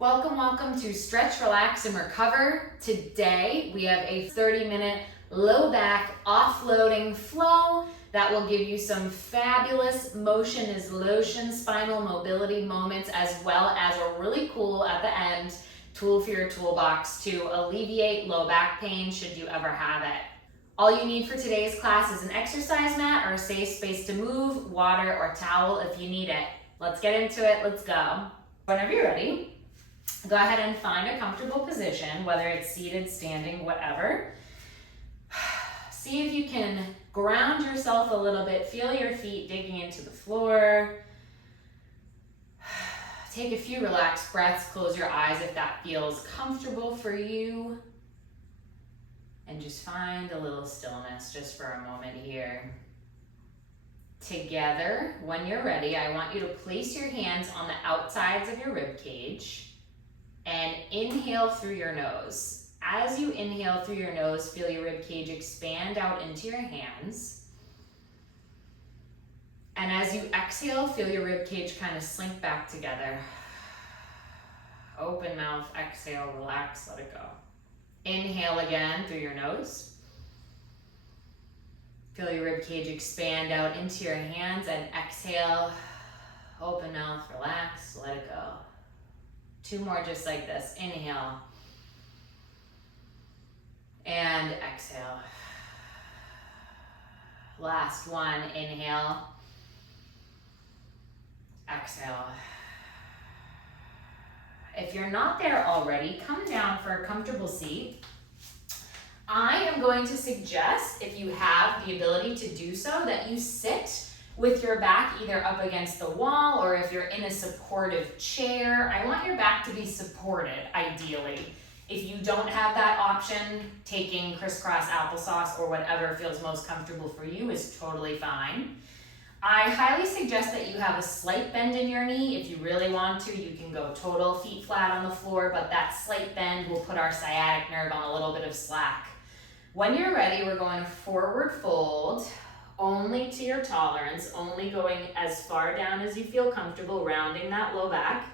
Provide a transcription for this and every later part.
Welcome, welcome to Stretch, Relax, and Recover. Today we have a 30-minute low back offloading flow that will give you some fabulous motion is lotion spinal mobility moments, as well as a really cool, at the end, tool for your toolbox to alleviate low back pain should you ever have it. All you need for today's class is an exercise mat or a safe space to move, water, or towel if you need it. Let's get into it, let's go. Whenever you're ready, go ahead and find a comfortable position, whether it's seated, standing, whatever. See if you can ground yourself a little bit. Feel your feet digging into the floor. Take a few relaxed breaths. Close your eyes if that feels comfortable for you. And just find a little stillness just for a moment here. Together, when you're ready, I want you to place your hands on the outsides of your rib cage. And inhale through your nose. As you inhale through your nose, feel your rib cage expand out into your hands. And as you exhale, feel your rib cage kind of slink back together. Open mouth, exhale, relax, let it go. Inhale again through your nose. Feel your rib cage expand out into your hands, and exhale, open mouth, relax, let it go. Two more just like this. Inhale. And exhale. Last one. Inhale. Exhale. If you're not there already, come down for a comfortable seat. I am going to suggest, if you have the ability to do so, that you sit with your back either up against the wall, or if you're in a supportive chair, I want your back to be supported, ideally. If you don't have that option, taking crisscross applesauce or whatever feels most comfortable for you is totally fine. I highly suggest that you have a slight bend in your knee. If you really want to, you can go total feet flat on the floor, but that slight bend will put our sciatic nerve on a little bit of slack. When you're ready, we're going to forward fold. Only to your tolerance, only going as far down as you feel comfortable, rounding that low back.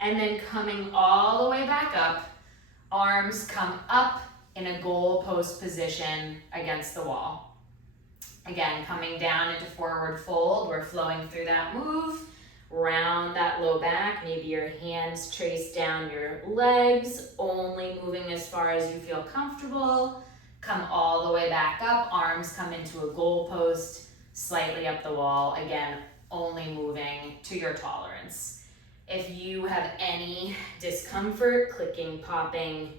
And then coming all the way back up, arms come up in a goal post position against the wall. Again, coming down into forward fold, we're flowing through that move, round that low back, maybe your hands trace down your legs, only moving as far as you feel comfortable. Come all the way back up, arms come into a goal post, slightly up the wall, again, only moving to your tolerance. If you have any discomfort, clicking, popping,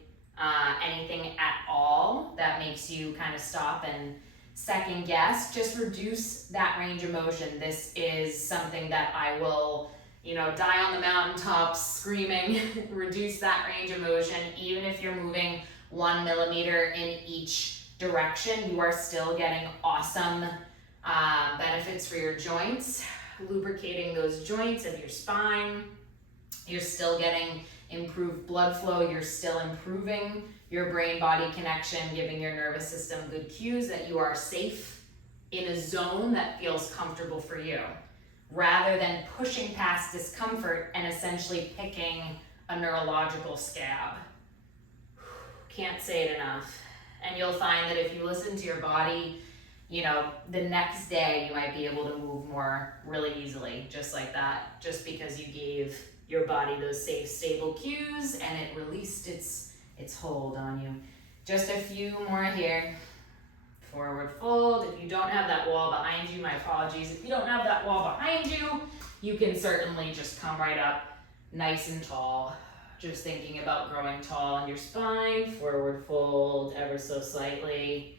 anything at all that makes you kind of stop and second guess, just reduce that range of motion. This is something that I will, die on the mountaintops screaming, reduce that range of motion. Even if you're moving 1 millimeter in each direction, you are still getting awesome benefits for your joints, lubricating those joints of your spine. You're still getting improved blood flow. You're still improving your brain-body connection, giving your nervous system good cues that you are safe in a zone that feels comfortable for you, rather than pushing past discomfort and essentially picking a neurological scab. Can't say it enough. And you'll find that if you listen to your body, the next day you might be able to move more really easily, just like that, just because you gave your body those safe, stable cues and it released its hold on you. Just a few more here. Forward fold. If you don't have that wall behind you, my apologies. If you don't have that wall behind you, you can certainly just come right up nice and tall. Just thinking about growing tall on your spine, forward fold ever so slightly,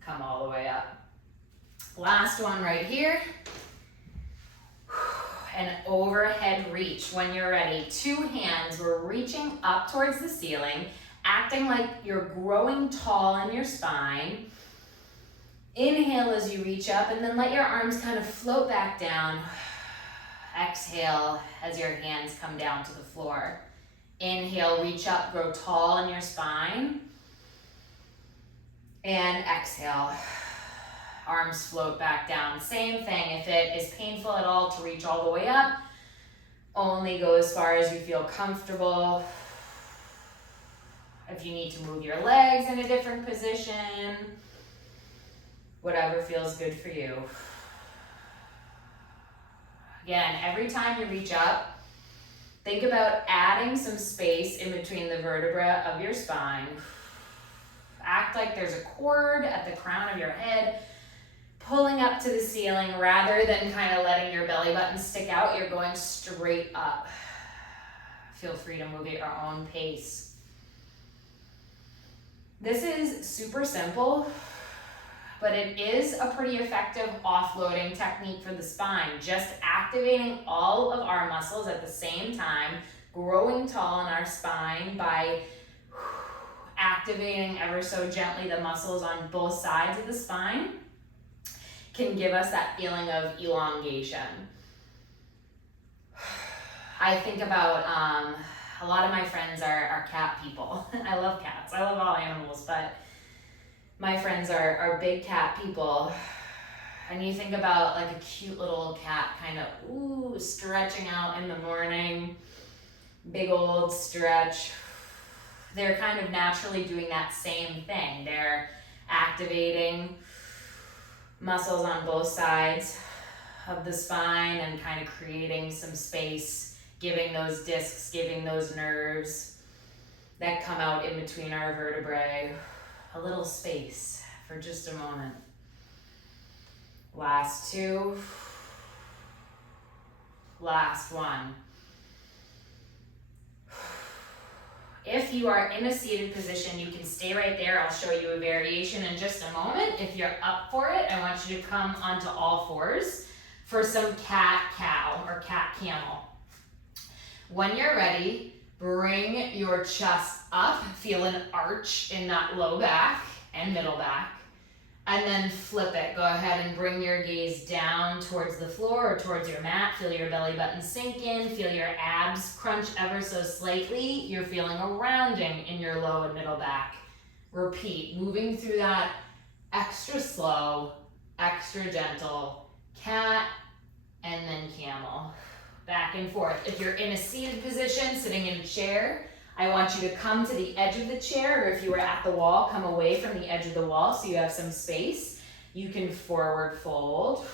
come all the way up. Last one right here. An overhead reach. When you're ready, two hands, we're reaching up towards the ceiling, acting like you're growing tall in your spine. Inhale as you reach up, and then let your arms kind of float back down. Exhale as your hands come down to the floor. Inhale, reach up, grow tall in your spine. And exhale, arms float back down. Same thing, if it is painful at all to reach all the way up, Only go as far as you feel comfortable. If you need to move your legs in a different position, whatever feels good for you. Again, every time you reach up, think about adding some space in between the vertebra of your spine. Act like there's a cord at the crown of your head, pulling up to the ceiling rather than kind of letting your belly button stick out. You're going straight up. Feel free to move at your own pace. This is super simple, but it is a pretty effective offloading technique for the spine. Just activating all of our muscles at the same time, growing tall in our spine by activating ever so gently the muscles on both sides of the spine can give us that feeling of elongation. I think about, a lot of my friends are cat people. I love cats, I love all animals, but my friends are big cat people. And you think about like a cute little cat kind of, stretching out in the morning, big old stretch. They're kind of naturally doing that same thing. They're activating muscles on both sides of the spine and kind of creating some space, giving those discs, giving those nerves that come out in between our vertebrae a little space for just a moment. Last two. Last one. If you are in a seated position, you can stay right there. I'll show you a variation in just a moment. If you're up for it, I want you to come onto all fours for some cat cow or cat camel. When you're ready, bring your chest up. Feel an arch in that low back and middle back. And then flip it. Go ahead and bring your gaze down towards the floor or towards your mat. Feel your belly button sink in. Feel your abs crunch ever so slightly. You're feeling a rounding in your low and middle back. Repeat, moving through that extra slow, extra gentle, cat, and then camel. Back and forth. If you're in a seated position, sitting in a chair, I want you to come to the edge of the chair, or if you were at the wall, come away from the edge of the wall so you have some space. You can forward fold.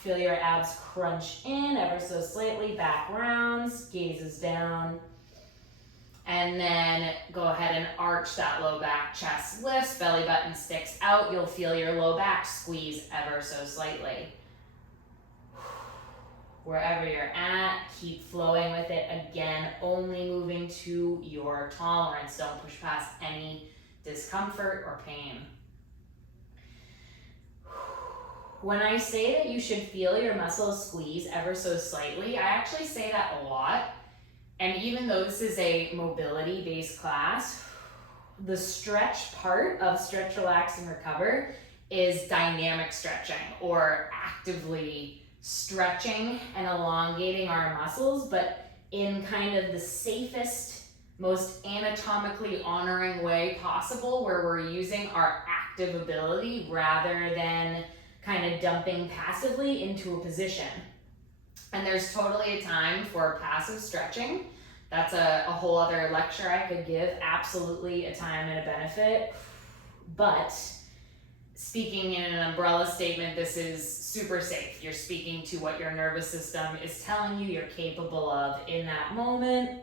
Feel your abs crunch in ever so slightly, back rounds, gazes down. And then go ahead and arch that low back, chest lifts, belly button sticks out. You'll feel your low back squeeze ever so slightly. Wherever you're at, keep flowing with it. Again, only moving to your tolerance. Don't push past any discomfort or pain. When I say that you should feel your muscles squeeze ever so slightly, I actually say that a lot. And even though this is a mobility-based class, the stretch part of stretch, relax, and recover is dynamic stretching, or actively stretching and elongating our muscles, but in kind of the safest, most anatomically honoring way possible, where we're using our active ability rather than kind of dumping passively into a position. And there's totally a time for passive stretching. That's a whole other lecture I could give. Absolutely a time and a benefit. But speaking in an umbrella statement, this is super safe. You're speaking to what your nervous system is telling you you're capable of in that moment.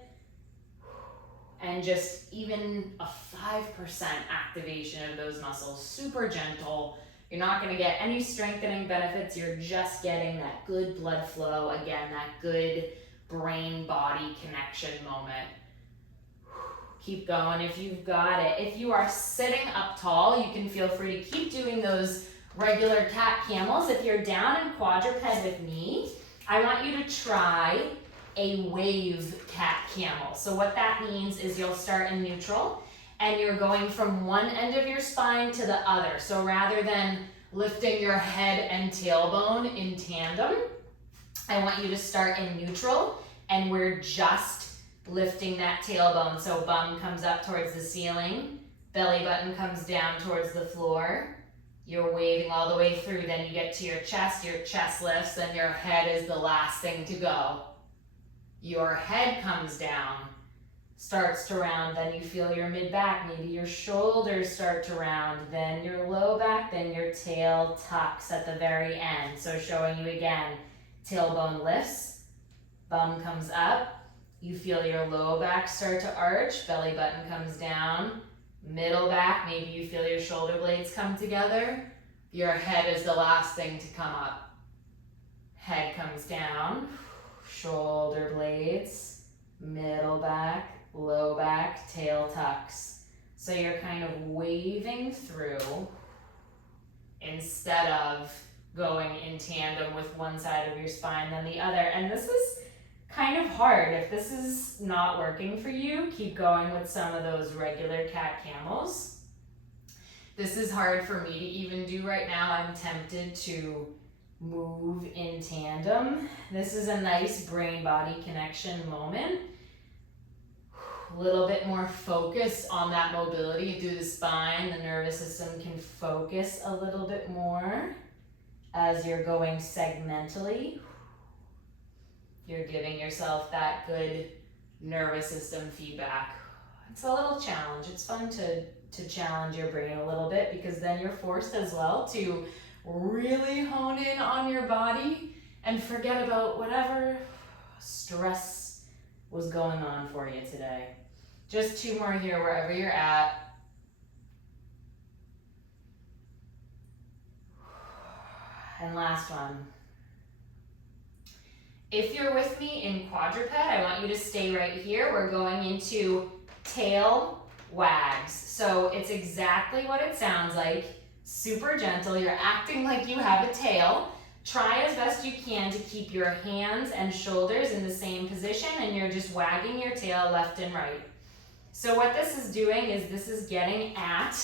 And just even a 5% activation of those muscles, super gentle. You're not going to get any strengthening benefits. You're just getting that good blood flow. Again, that good brain-body connection moment. Keep going if you've got it. If you are sitting up tall, you can feel free to keep doing those regular cat camels. If you're down in quadruped with me, I want you to try a wave cat camel. So what that means is you'll start in neutral and you're going from one end of your spine to the other. So rather than lifting your head and tailbone in tandem, I want you to start in neutral and we're just lifting that tailbone. So bum comes up towards the ceiling, belly button comes down towards the floor. You're waving all the way through, then you get to your chest lifts, then your head is the last thing to go. Your head comes down, starts to round, then you feel your mid-back, maybe your shoulders start to round, then your low back, then your tail tucks at the very end. So showing you again, tailbone lifts, bum comes up, you feel your low back start to arch, belly button comes down, middle back, maybe you feel your shoulder blades come together, your head is the last thing to come up. Head comes down, shoulder blades, middle back, low back, tail tucks. So you're kind of waving through instead of going in tandem with one side of your spine than the other. And this is kind of hard. If this is not working for you, keep going with some of those regular cat camels. This is hard for me to even do right now. I'm tempted to move in tandem. This is a nice brain-body connection moment. A little bit more focused on that mobility through the spine. The nervous system can focus a little bit more as you're going segmentally. You're giving yourself that good nervous system feedback. It's a little challenge. It's fun to challenge your brain a little bit, because then you're forced as well to really hone in on your body and forget about whatever stress was going on for you today. Just 2 more here, wherever you're at. And last one. If you're with me in quadruped, I want you to stay right here. We're going into tail wags. So it's exactly what it sounds like. Super gentle. You're acting like you have a tail. Try as best you can to keep your hands and shoulders in the same position, and you're just wagging your tail left and right. So what this is doing is this is getting at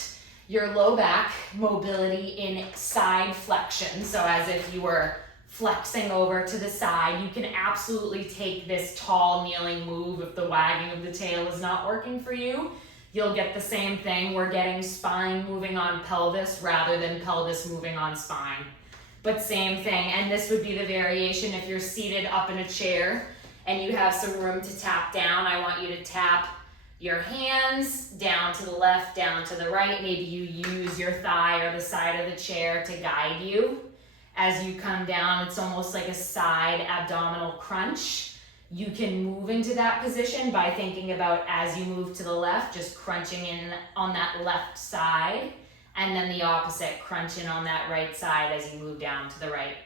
your low back mobility in side flexion. So as if you were flexing over to the side, you can absolutely take this tall kneeling move. If the wagging of the tail is not working for you, you'll get the same thing. We're getting spine moving on pelvis rather than pelvis moving on spine. But same thing, and this would be the variation if you're seated up in a chair and you have some room to tap down. I want you to tap your hands down to the left, down to the right. Maybe you use your thigh or the side of the chair to guide you. As you come down, it's almost like a side abdominal crunch. You can move into that position by thinking about, as you move to the left, just crunching in on that left side, and then the opposite, crunch in on that right side as you move down to the right.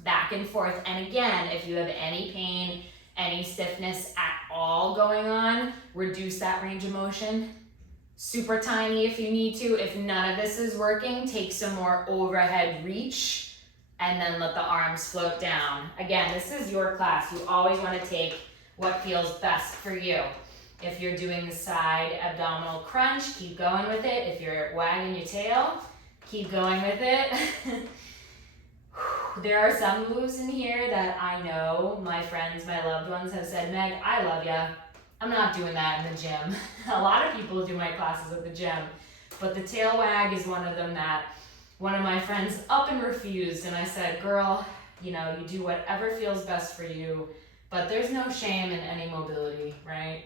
Back and forth. And again, if you have any pain, any stiffness at all going on, reduce that range of motion. Super tiny if you need to. If none of this is working, take some more overhead reach and then let the arms float down. Again, this is your class. You always want to take what feels best for you. If you're doing the side abdominal crunch, keep going with it. If you're wagging your tail, keep going with it. There are some moves in here that I know my friends, my loved ones have said, Meg, I love ya. I'm not doing that in the gym. A lot of people do my classes at the gym, but the tail wag is one of them that one of my friends up and refused, and I said, girl, you know, you do whatever feels best for you, but there's no shame in any mobility, right?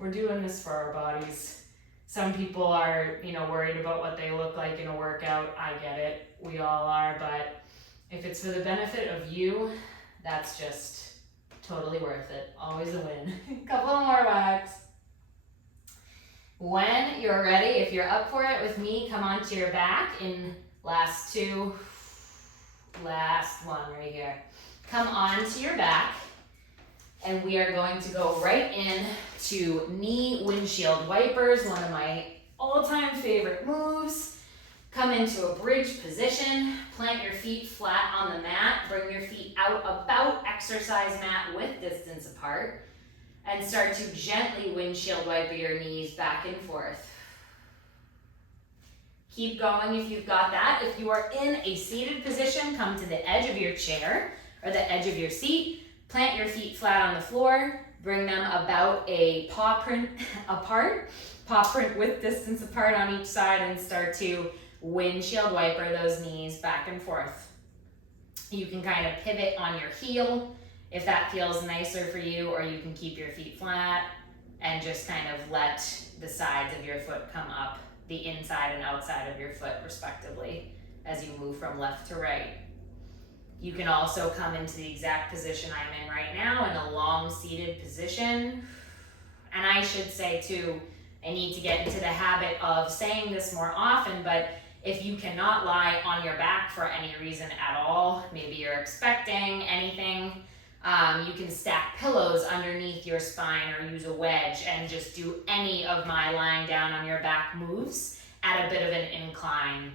We're doing this for our bodies. Some people are, you know, worried about what they look like in a workout. I get it. We all are, but if it's for the benefit of you, that's just totally worth it. Always a win. Couple more wags. When you're ready, if you're up for it with me, come onto your back in last 2. Last one right here. Come onto your back, and we are going to go right in to knee windshield wipers, one of my all-time favorite moves. Come into a bridge position, plant your feet flat on the mat, bring your feet out about exercise mat width distance apart, and start to gently windshield wiper your knees back and forth. Keep going if you've got that. If you are in a seated position, come to the edge of your chair or the edge of your seat, plant your feet flat on the floor, bring them about a paw print apart, paw print width distance apart on each side, and start to windshield wiper those knees back and forth. You can kind of pivot on your heel if that feels nicer for you, or you can keep your feet flat and just kind of let the sides of your foot come up, the inside and outside of your foot respectively, as you move from left to right. You can also come into the exact position I'm in right now, in a long seated position. And I should say too, I need to get into the habit of saying this more often, but if you cannot lie on your back for any reason at all, maybe you're expecting anything, you can stack pillows underneath your spine or use a wedge and just do any of my lying down on your back moves at a bit of an incline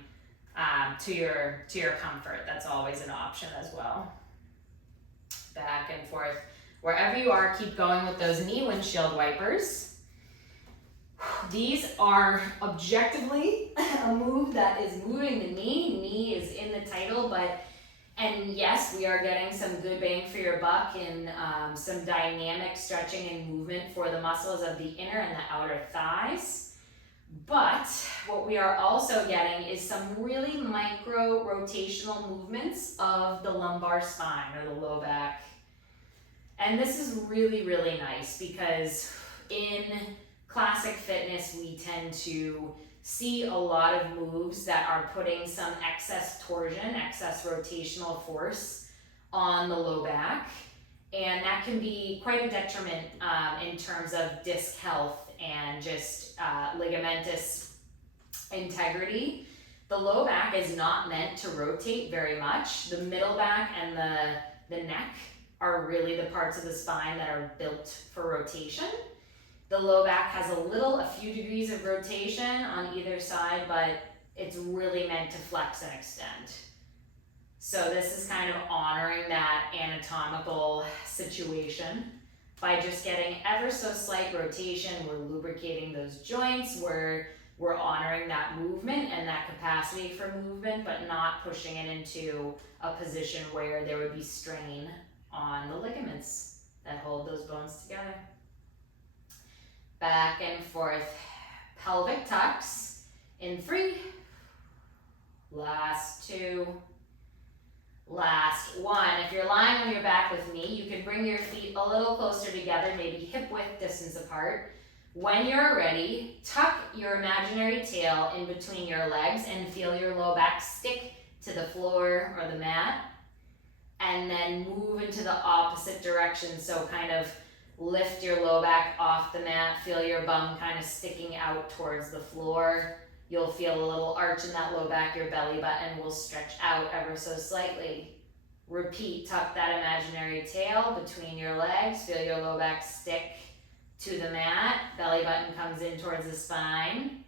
to your comfort. That's always an option as well. Back and forth. Wherever you are, keep going with those knee windshield wipers. These are objectively a move that is moving the knee. Knee is in the title, and yes, we are getting some good bang for your buck in some dynamic stretching and movement for the muscles of the inner and the outer thighs. But what we are also getting is some really micro rotational movements of the lumbar spine or the low back. And this is really, really nice because in classic fitness, we tend to see a lot of moves that are putting some excess torsion, excess rotational force on the low back. And that can be quite a detriment in terms of disc health and just ligamentous integrity. The low back is not meant to rotate very much. The middle back and the neck are really the parts of the spine that are built for rotation. The low back has a few degrees of rotation on either side, but it's really meant to flex and extend. So this is kind of honoring that anatomical situation. By just getting ever so slight rotation, we're lubricating those joints, we're honoring that movement and that capacity for movement, but not pushing it into a position where there would be strain on the ligaments that hold those bones together. Back and forth. Pelvic tucks in 3, last 2, last 1. If you're lying on your back with me, you can bring your feet a little closer together, maybe hip width distance apart. When you're ready, tuck your imaginary tail in between your legs and feel your low back stick to the floor or the mat. And then move into the opposite direction. So kind of lift your low back off the mat, feel your bum kind of sticking out towards the floor. You'll feel a little arch in that low back, your belly button will stretch out ever so slightly. Repeat, tuck that imaginary tail between your legs, feel your low back stick to the mat, belly button comes in towards the spine.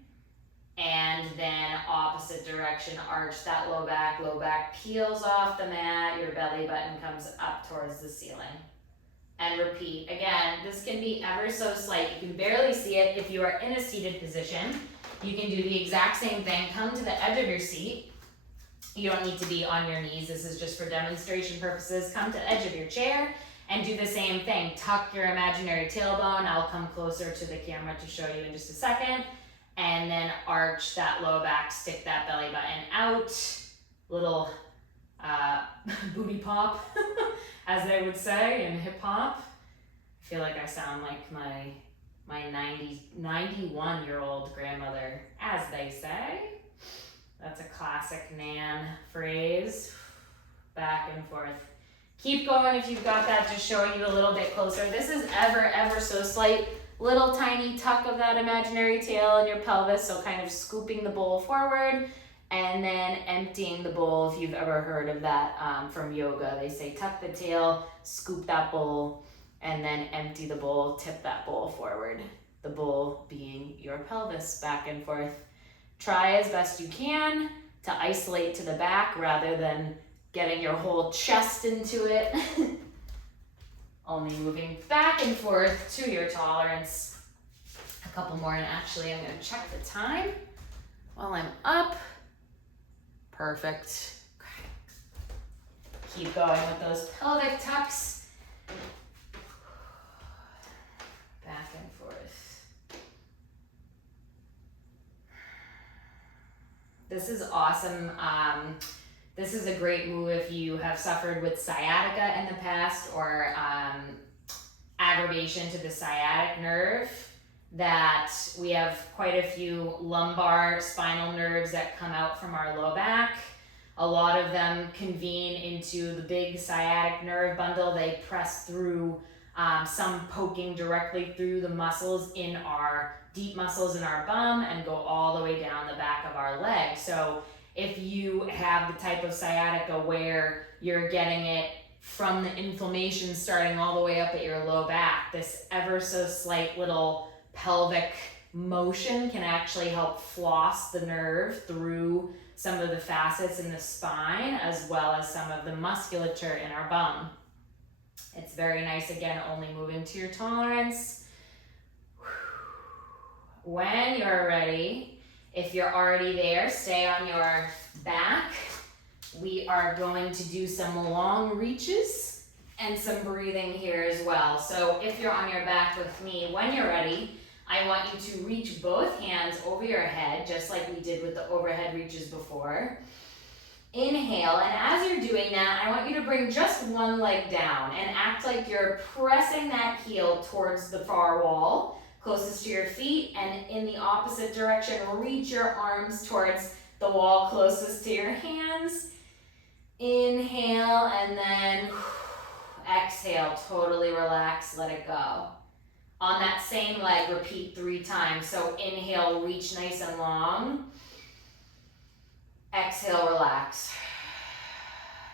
And then opposite direction, arch that low back peels off the mat, your belly button comes up towards the ceiling. And repeat. Again, this can be ever so slight. You can barely see it. If you are in a seated position, you can do the exact same thing. Come to the edge of your seat. You don't need to be on your knees. This is just for demonstration purposes. Come to the edge of your chair and do the same thing. Tuck your imaginary tailbone. I'll come closer to the camera to show you in just a second. And then arch that low back, stick that belly button out. Little booty pop, as they would say in hip hop. I feel like I sound like my 91-year-old grandmother, as they say. That's a classic Nan phrase. Back and forth. Keep going if you've got that, just showing you a little bit closer. This is ever so slight. Little tiny tuck of that imaginary tail in your pelvis, so kind of scooping the bowl forward and then emptying the bowl. If you've ever heard of that from yoga, they say tuck the tail, scoop that bowl, and then empty the bowl, tip that bowl forward. The bowl being your pelvis. Back and forth. Try as best you can to isolate to the back rather than getting your whole chest into it. Only moving back and forth to your tolerance. A couple more, and actually I'm going to check the time while I'm up. Perfect. Keep going with those pelvic tucks. Back and forth. This is awesome This is a great move if you have suffered with sciatica in the past or aggravation to the sciatic nerve, that we have quite a few lumbar spinal nerves that come out from our low back. A lot of them convene into the big sciatic nerve bundle. They press through, some poking directly through the muscles in our deep muscles in our bum and go all the way down the back of our leg. So if you have the type of sciatica where you're getting it from the inflammation starting all the way up at your low back, this ever so slight little pelvic motion can actually help floss the nerve through some of the facets in the spine as well as some of the musculature in our bum. It's very nice, again, only moving to your tolerance. When you're ready, if you're already there, stay on your back. We are going to do some long reaches and some breathing here as well. So if you're on your back with me, when you're ready, I want you to reach both hands over your head, just like we did with the overhead reaches before. Inhale, and as you're doing that, I want you to bring just one leg down and act like you're pressing that heel towards the far wall, closest to your feet, and in the opposite direction, reach your arms towards the wall closest to your hands. Inhale, and then exhale, totally relax, let it go. On that same leg, repeat 3 times. So inhale, reach nice and long. Exhale, relax.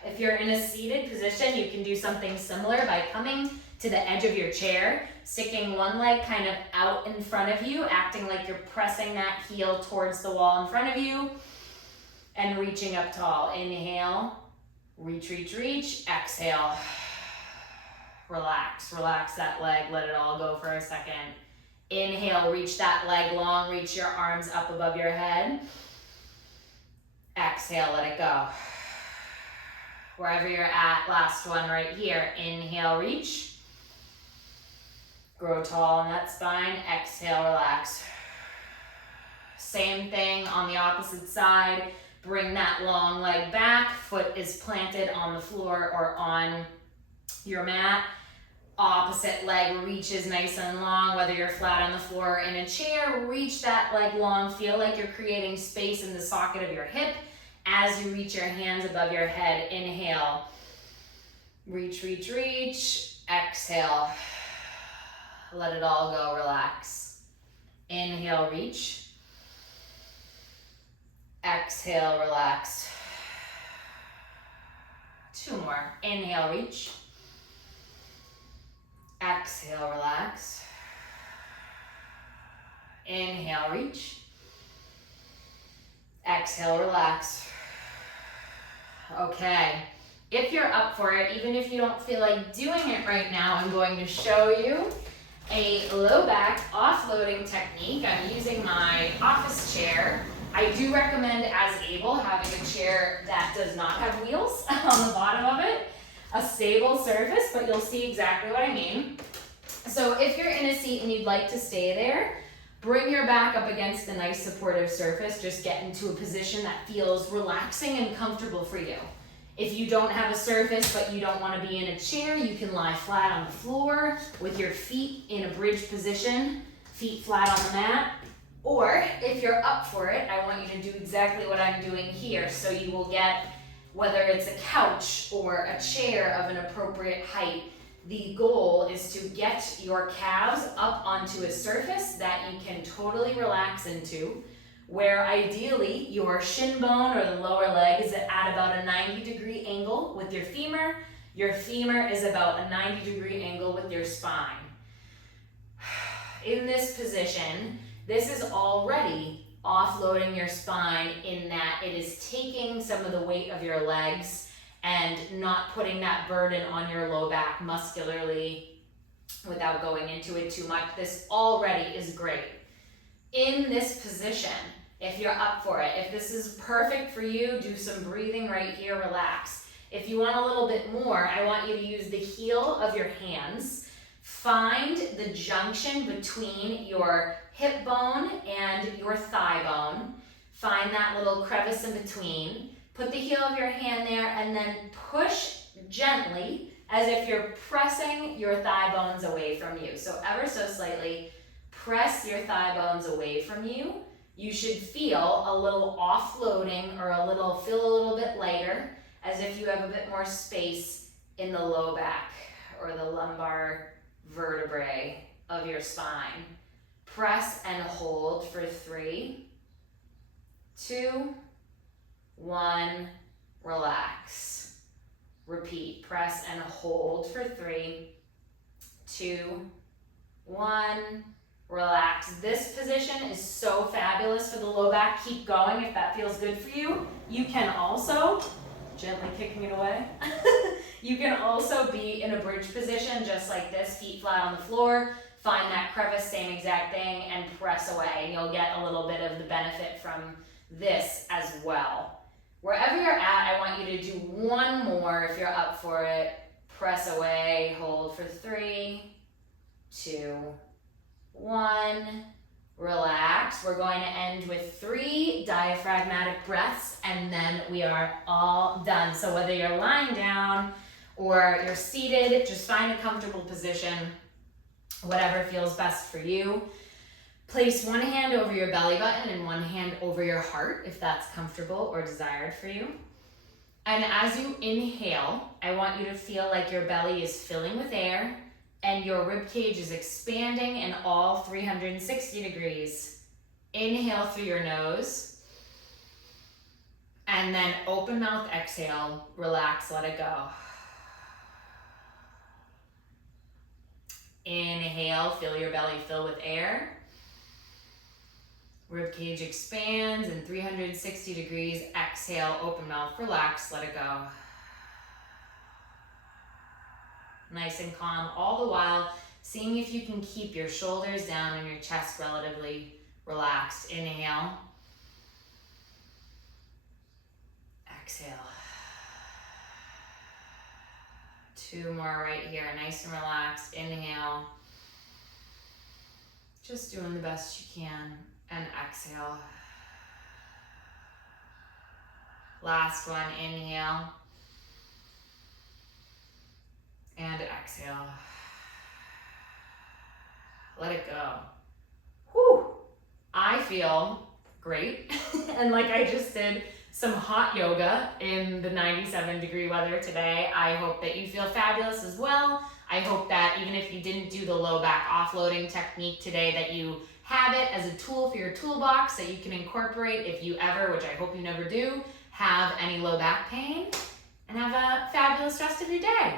If you're in a seated position, you can do something similar by coming to the edge of your chair, sticking one leg kind of out in front of you, acting like you're pressing that heel towards the wall in front of you, and reaching up tall. Inhale, reach, reach, reach. Exhale. Relax, relax that leg, let it all go for a second. Inhale, reach that leg long, reach your arms up above your head. Exhale, let it go. Wherever you're at, last one right here. Inhale, reach. Grow tall in that spine. Exhale, relax. Same thing on the opposite side. Bring that long leg back. Foot is planted on the floor or on your mat. Opposite leg reaches nice and long, whether you're flat on the floor or in a chair. Reach that leg long. Feel like you're creating space in the socket of your hip as you reach your hands above your head. Inhale. Reach, reach, reach. Exhale. Let it all go. Relax. Inhale, reach. Exhale, relax. 2 more. Inhale, reach. Exhale, relax. Inhale, reach. Exhale, relax. Okay, if you're up for it, even if you don't feel like doing it right now, I'm going to show you a low back offloading technique. I'm using my office chair. I do recommend, as able, having a chair that does not have wheels on the bottom of it. A stable surface, but you'll see exactly what I mean. So if you're in a seat and you'd like to stay there, bring your back up against a nice supportive surface. Just get into a position that feels relaxing and comfortable for you. If you don't have a surface but you don't want to be in a chair, you can lie flat on the floor with your feet in a bridge position, feet flat on the mat. Or if you're up for it, I want you to do exactly what I'm doing here. So you will get, whether it's a couch or a chair of an appropriate height, the goal is to get your calves up onto a surface that you can totally relax into, where ideally your shin bone or the lower leg is at about a 90-degree angle with your femur. Your femur is about a 90-degree angle with your spine. In this position, this is already offloading your spine in that it is taking some of the weight of your legs and not putting that burden on your low back muscularly without going into it too much. This already is great. In this position, if you're up for it, if this is perfect for you, do some breathing right here, relax. If you want a little bit more, I want you to use the heel of your hands. Find the junction between your hip bone and your thigh bone. Find that little crevice in between. Put the heel of your hand there and then push gently as if you're pressing your thigh bones away from you. So ever so slightly, press your thigh bones away from you. You should feel a little offloading or feel a little bit lighter, as if you have a bit more space in the low back or the lumbar vertebrae of your spine. Press and hold for 3, 2, 1, relax. Repeat, press and hold for 3, 2, 1, relax. This position is so fabulous for the low back. Keep going if that feels good for you. You can also, gently kicking it away, you can also be in a bridge position just like this, feet flat on the floor. Find that crevice, same exact thing, and press away. And you'll get a little bit of the benefit from this as well. Wherever you're at, I want you to do one more if you're up for it. Press away, hold for 3, 2, 1, relax. We're going to end with 3 diaphragmatic breaths, and then we are all done. So whether you're lying down or you're seated, just find a comfortable position, whatever feels best for you. Place one hand over your belly button and one hand over your heart, if that's comfortable or desired for you. And as you inhale, I want you to feel like your belly is filling with air and your rib cage is expanding in all 360 degrees. Inhale through your nose. And then open mouth, exhale, relax, let it go. Inhale, feel your belly fill with air. Rib cage expands in 360 degrees. Exhale, open mouth, relax, let it go. Nice and calm, all the while seeing if you can keep your shoulders down and your chest relatively relaxed. Inhale. Exhale. 2 more right here, nice and relaxed. Inhale. Just doing the best you can. And exhale. Last one, inhale. And exhale. Let it go. Whew. I feel great. And like I just did some hot yoga in the 97-degree weather today. I hope that you feel fabulous as well. I hope that even if you didn't do the low back offloading technique today, that you have it as a tool for your toolbox that you can incorporate if you ever, which I hope you never do, have any low back pain. And have a fabulous rest of your day.